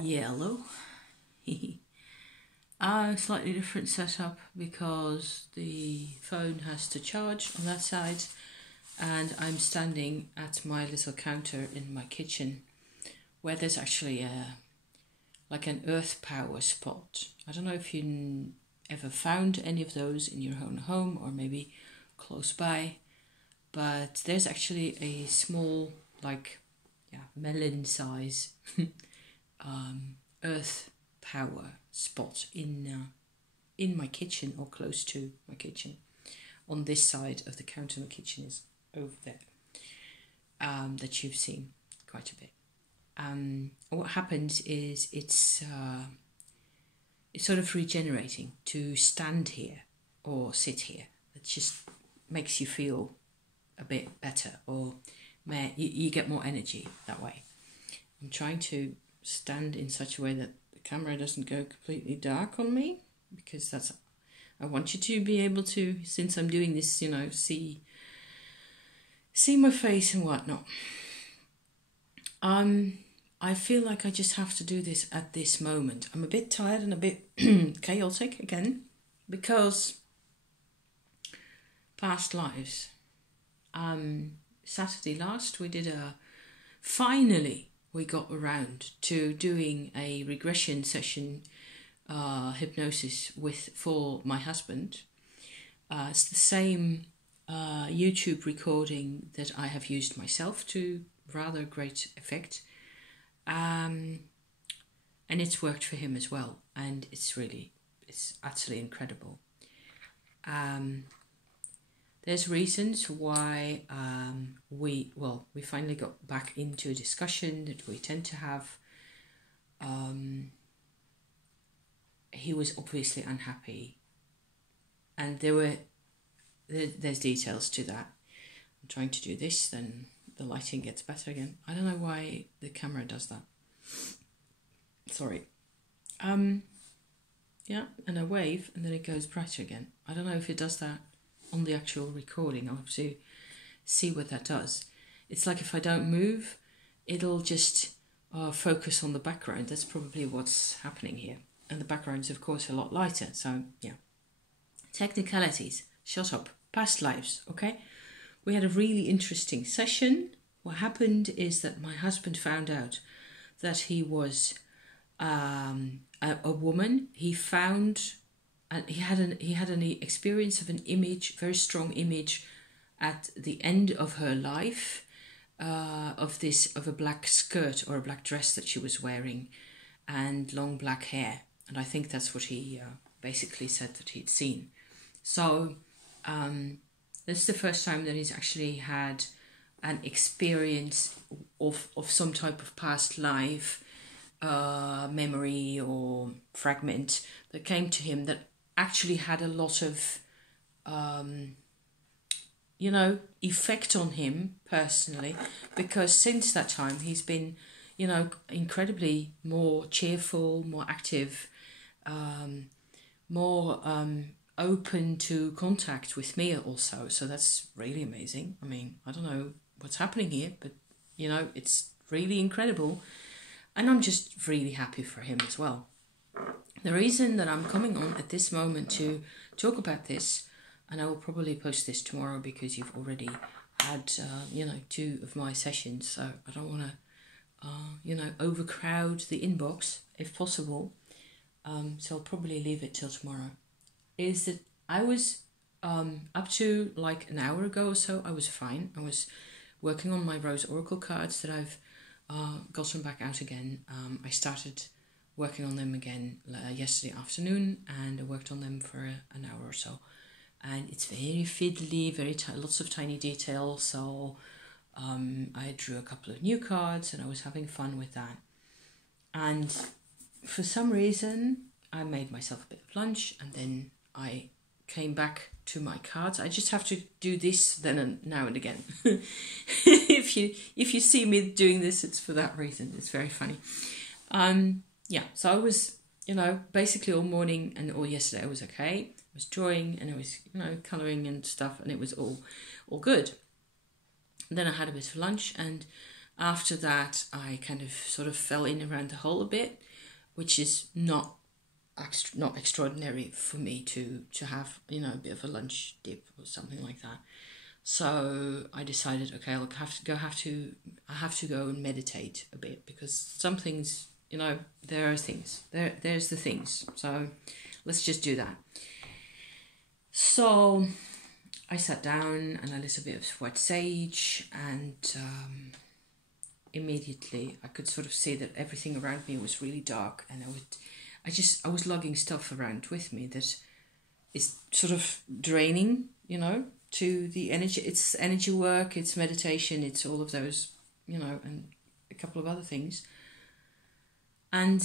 Yellow. Slightly different setup because the phone has to charge on that side, and I'm standing at my little counter in my kitchen where there's actually like an earth power spot. I don't know if you ever found any of those in your own home or maybe close by, but there's actually a small, melon size earth power spot in my kitchen or close to my kitchen. On this side of the counter, my kitchen is over there. That you've seen quite a bit. What happens is it's sort of regenerating to stand here or sit here. It just makes you feel a bit better, or you get more energy that way. I'm trying to stand in such a way that the camera doesn't go completely dark on me, because I want you to be able to, since I'm doing this, see my face and whatnot. I feel like I just have to do this at this moment. I'm a bit tired and a bit chaotic again, because past lives. Saturday last we did finally we got around to doing a regression session, hypnosis for my husband. It's the same YouTube recording that I have used myself to rather great effect. And it's worked for him as well, and it's utterly incredible. There's reasons why we finally got back into a discussion that we tend to have. He was obviously unhappy, and there's details to that. I'm trying to do this, then the lighting gets better again. I don't know why the camera does that. Sorry. Yeah, and I wave and then it goes brighter again. I don't know if it does that on the actual recording. I'll have to see what that does. It's like if I don't move, it'll just focus on the background. That's probably what's happening here. And the background's of course a lot lighter, so yeah. Technicalities. Shut up. Past lives, okay? We had a really interesting session. What happened is that my husband found out that he was a woman. He found, and he had an experience of an image, very strong image, at the end of her life, of a black skirt or a black dress that she was wearing, and long black hair. And I think that's what he basically said that he'd seen. So this is the first time that he's actually had an experience of some type of past life, memory or fragment that came to him that actually had a lot of, effect on him personally, because since that time he's been, incredibly more cheerful, more active, more open to contact with me also. So that's really amazing. I mean, I don't know what's happening here, but it's really incredible, and I'm just really happy for him as well. The reason that I'm coming on at this moment to talk about this, and I will probably post this tomorrow because you've already had 2 of my sessions, so I don't want to overcrowd the inbox if possible, so I'll probably leave it till tomorrow. Is that I was up to like an hour ago or so, I was fine. I was working on my Rose Oracle cards that I've gotten back out again. I started working on them again yesterday afternoon, and I worked on them for an hour or so. And it's very fiddly, lots of tiny details. So I drew a couple of new cards, and I was having fun with that. And for some reason, I made myself a bit of lunch, and then I came back to my cards. I just have to do this then and now and again. If you see me doing this, it's for that reason. It's very funny. So I was, basically all morning and all yesterday I was okay. I was drawing and I was, colouring and stuff, and it was all good. And then I had a bit of lunch, and after that I kind of sort of fell in around the hole a bit. which is not extraordinary for me to have, you know, a bit of a lunch dip or something like that. So I decided, okay, I have to go and meditate a bit, because some things, you know, there's the things. So let's just do that. So I sat down and I lit a bit of white sage, and immediately I could sort of see that everything around me was really dark, and I was lugging stuff around with me that is sort of draining, you know, to the energy. It's energy work, it's meditation, it's all of those, you know, and a couple of other things. And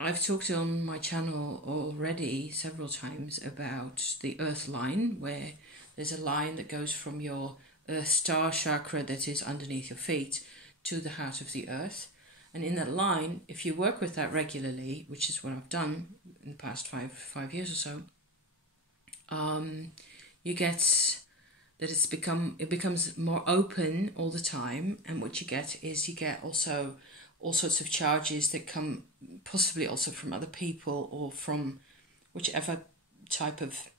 I've talked on my channel already several times about the earth line, where there's a line that goes from your earth star chakra that is underneath your feet to the heart of the earth. And in that line, if you work with that regularly, which is what I've done in the past five years or so, you get that it becomes more open all the time. And what you get is you get also all sorts of charges that come possibly also from other people, or from whichever type of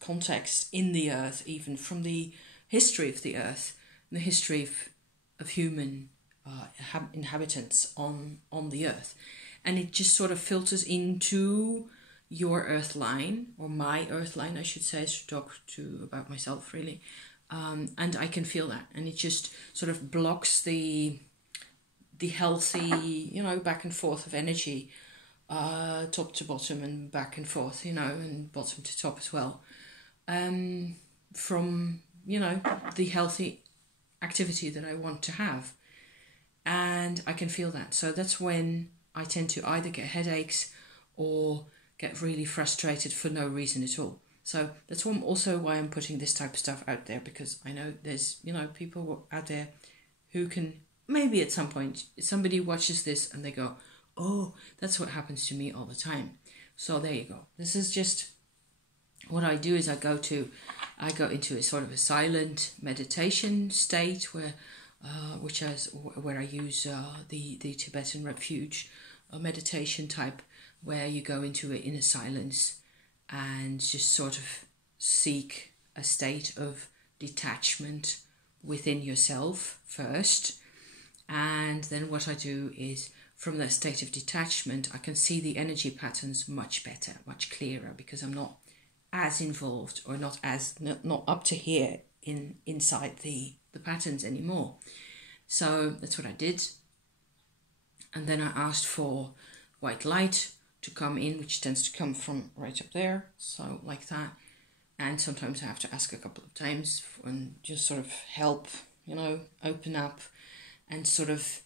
context in the earth, even from the history of the earth, and the history of human inhabitants on the earth. And it just sort of filters into your earth line, or my earth line, I should say. I should talk about myself, really. And I can feel that. And it just sort of blocks the healthy, you know, back and forth of energy, top to bottom and back and forth, you know, and bottom to top as well, from, you know, the healthy activity that I want to have. And I can feel that. So that's when I tend to either get headaches or get really frustrated for no reason at all. So that's also why I'm putting this type of stuff out there, because I know there's, you know, people out there who can, maybe at some point, somebody watches this and they go, oh, that's what happens to me all the time. So there you go. This is just what I do. Is I go into a sort of a silent meditation state where I use the Tibetan refuge meditation type, where you go into it in a silence and just sort of seek a state of detachment within yourself first. And then what I do is, from that state of detachment, I can see the energy patterns much better, much clearer, because I'm not as involved, or not up to here inside the patterns anymore. So that's what I did. And then I asked for white light to come in, which tends to come from right up there, so like that. And sometimes I have to ask a couple of times and just sort of help, you know, open up and sort of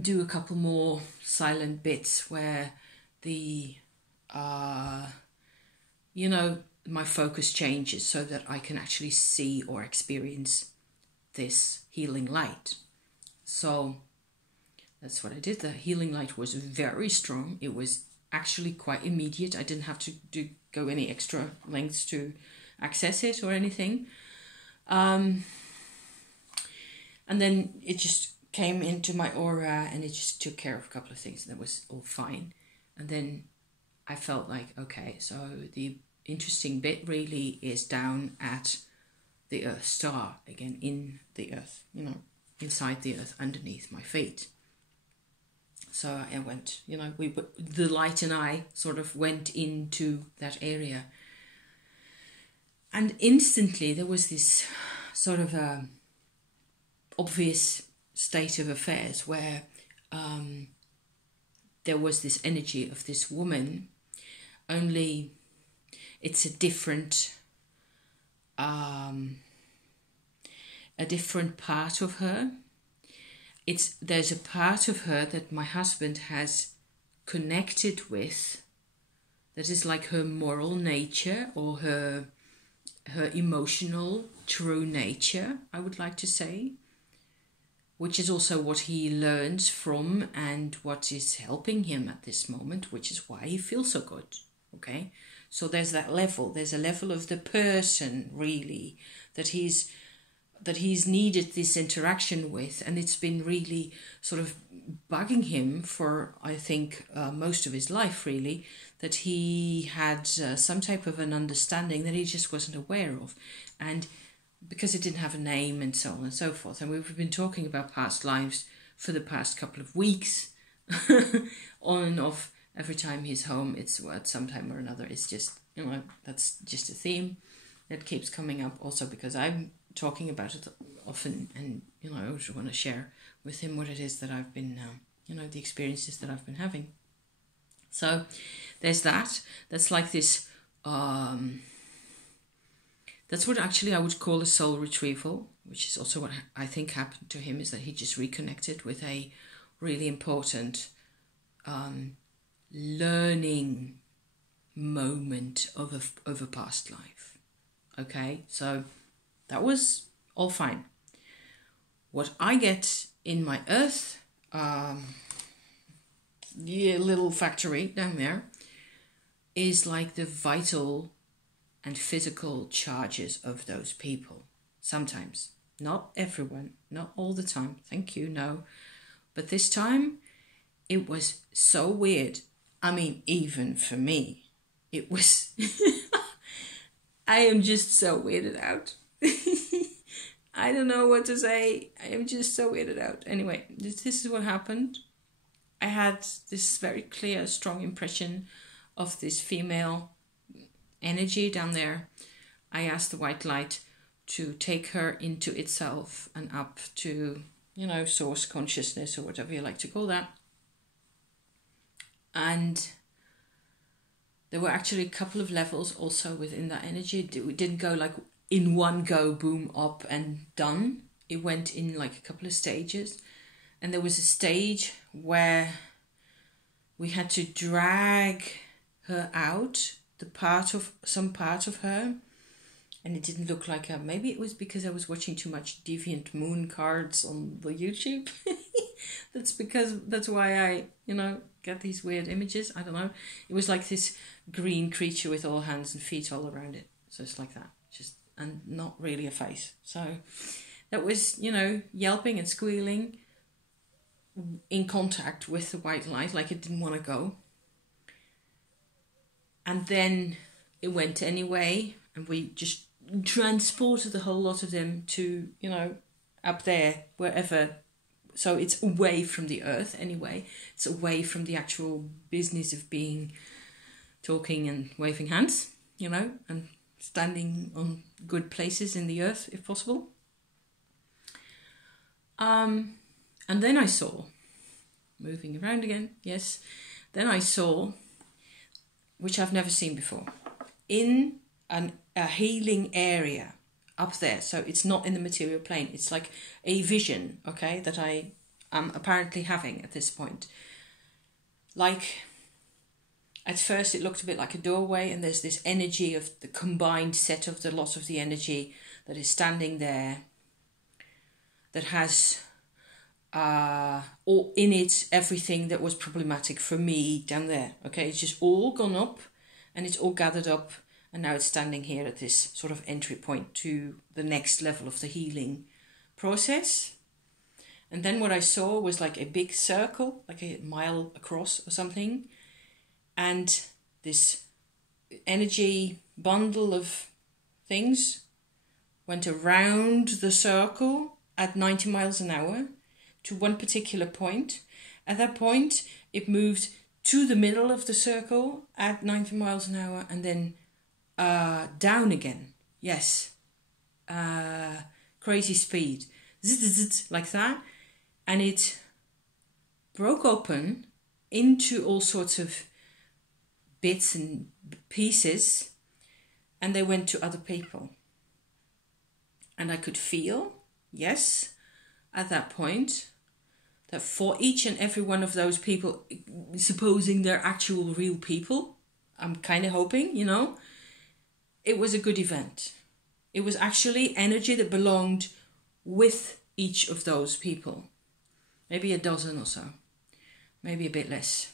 do a couple more silent bits where the, you know, my focus changes so that I can actually see or experience this healing light. So that's what I did. The healing light was very strong. It was actually quite immediate. I didn't have to go any extra lengths to access it or anything. And then it just came into my aura, and it just took care of a couple of things, and that was all fine. And then I felt like, okay, so the interesting bit really is down at the earth star, again, in the earth, you know, inside the earth, underneath my feet. So I went, you know, the light and I sort of went into that area. And instantly there was this sort of obvious state of affairs where there was this energy of this woman, only it's a different part of her. There's a part of her that my husband has connected with, that is like her moral nature, or her emotional true nature, I would like to say, which is also what he learns from and what is helping him at this moment, which is why he feels so good. Okay, so there's that level. There's a level of the person, really, that he's that he's needed this interaction with, and it's been really sort of bugging him for, I think, most of his life, really, that he had some type of an understanding that he just wasn't aware of. And because it didn't have a name and so on and so forth. And we've been talking about past lives for the past couple of weeks, on and off. Every time he's home, it's at some time or another. It's just, that's just a theme that keeps coming up. Also because I'm talking about it often, and, I just want to share with him what it is that I've been, the experiences that I've been having. So there's that. That's like this, that's what actually I would call a soul retrieval, which is also what I think happened to him, is that he just reconnected with a really important learning moment of a past life. Okay, so that was all fine. What I get in my earth, little factory down there, is like the vital and physical charges of those people. Sometimes, not everyone, not all the time, thank you, no. But this time, it was so weird. I mean, even for me, it was... I am just so weirded out. I don't know what to say. I am just so weirded out. Anyway, this is what happened. I had this very clear, strong impression of this female energy down there. I asked the white light to take her into itself and up to, source consciousness, or whatever you like to call that. And there were actually a couple of levels also within that energy. It didn't go like in one go, boom, up and done. It went in like a couple of stages. And there was a stage where we had to drag her out, some part of her, and it didn't look like her. Maybe it was because I was watching too much Deviant Moon cards on the YouTube. That's why I, get these weird images. I don't know. It was like this green creature with all hands and feet all around it. So it's like that, and not really a face. So that was, yelping and squealing in contact with the white light, like it didn't want to go. And then it went anyway, and we just transported the whole lot of them to, up there, wherever. So it's away from the earth anyway. It's away from the actual business of talking and waving hands, and standing on good places in the earth, if possible. And then I saw, moving around again, yes, then I saw, which I've never seen before, in a healing area up there. So it's not in the material plane. It's like a vision, okay, that I am apparently having at this point. Like, at first it looked a bit like a doorway, and there's this energy of the combined set of the lot of the energy that is standing there, that has all in it everything that was problematic for me down there. Okay, it's just all gone up, and it's all gathered up, and now it's standing here at this sort of entry point to the next level of the healing process. And then what I saw was like a big circle, like a mile across or something, and this energy bundle of things went around the circle at 90 miles an hour to one particular point. At that point, it moved to the middle of the circle at 90 miles an hour, and then down again. Yes. Crazy speed. Like that. And it broke open into all sorts of bits and pieces, and they went to other people. And I could feel, yes, at that point, that for each and every one of those people, supposing they're actual real people, I'm kind of hoping, it was a good event. It was actually energy that belonged with each of those people. Maybe a dozen or so. Maybe a bit less.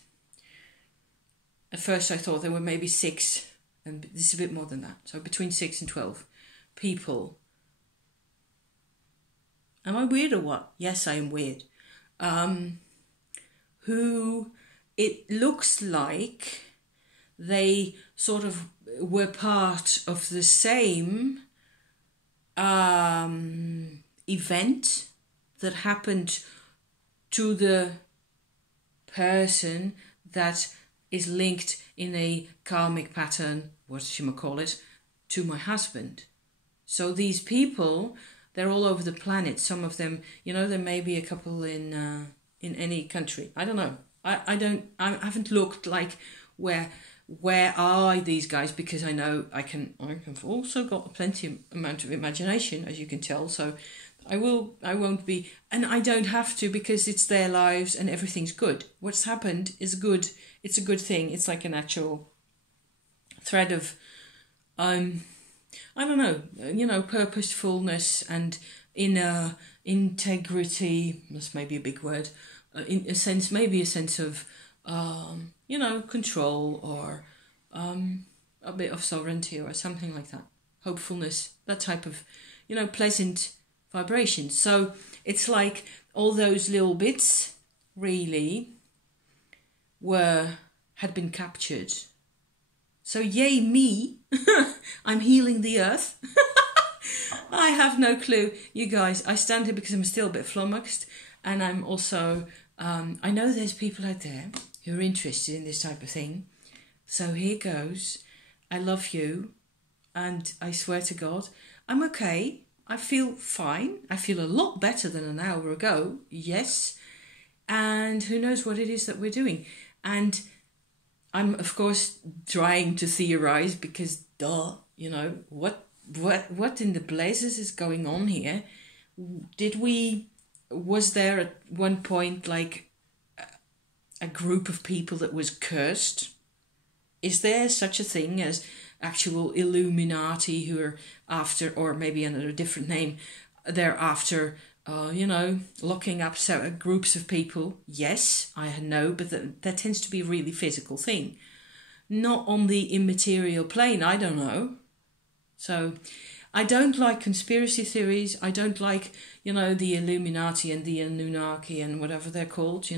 At first I thought there were maybe 6, and this is a bit more than that. So between 6 and 12 people Am I weird or what? Yes, I am weird. Who it looks like they sort of were part of the same event that happened to the person that is linked in a karmic pattern, what should I call it, to my husband. So these people, they're all over the planet. Some of them, there may be a couple in any country. I don't know. I haven't looked like where are these guys, because I know I've also got plenty amount of imagination, as you can tell. So I won't be, and I don't have to, because it's their lives and everything's good. What's happened is good. It's a good thing. It's like an actual thread of, I don't know, purposefulness and inner integrity. That's maybe a big word. In a sense, maybe a sense of, control, or a bit of sovereignty or something like that. Hopefulness, that type of, pleasant vibration. So it's like all those little bits really had been captured. So yay me, I'm healing the earth. I have no clue, you guys. I stand here because I'm still a bit flummoxed, and I'm also, I know there's people out there who are interested in this type of thing. So here goes. I love you, and I swear to God, I'm okay. I feel fine. I feel a lot better than an hour ago, yes. And who knows what it is that we're doing. And I'm, of course, trying to theorize, because, what in the blazes is going on here? Was there at one point like a group of people that was cursed? Is there such a thing as actual Illuminati who are after, or maybe under a different name, they're after, locking up groups of people? Yes, I know, but that tends to be a really physical thing. Not on the immaterial plane, I don't know. So I don't like conspiracy theories. I don't like, the Illuminati and the Anunnaki and whatever they're called,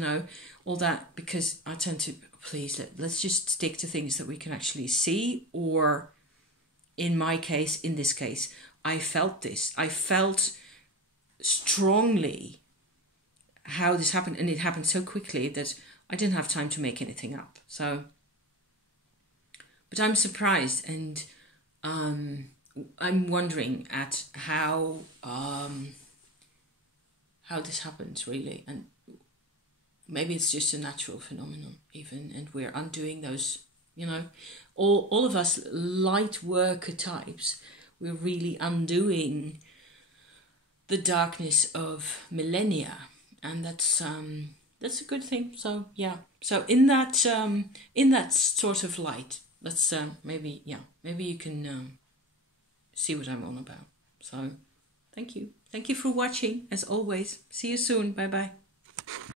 all that, because I tend to, please, let's just stick to things that we can actually see, or in this case, I felt this. I felt strongly how this happened, and it happened so quickly that I didn't have time to make anything up. So, but I'm surprised, and I'm wondering at how this happens, really, and maybe it's just a natural phenomenon even, and we're undoing those, all of us light worker types, we're really undoing the darkness of millennia, and that's a good thing. So yeah, so in that sort of light, let's maybe you can see what I'm on about. So thank you for watching, as always. See you soon. Bye bye.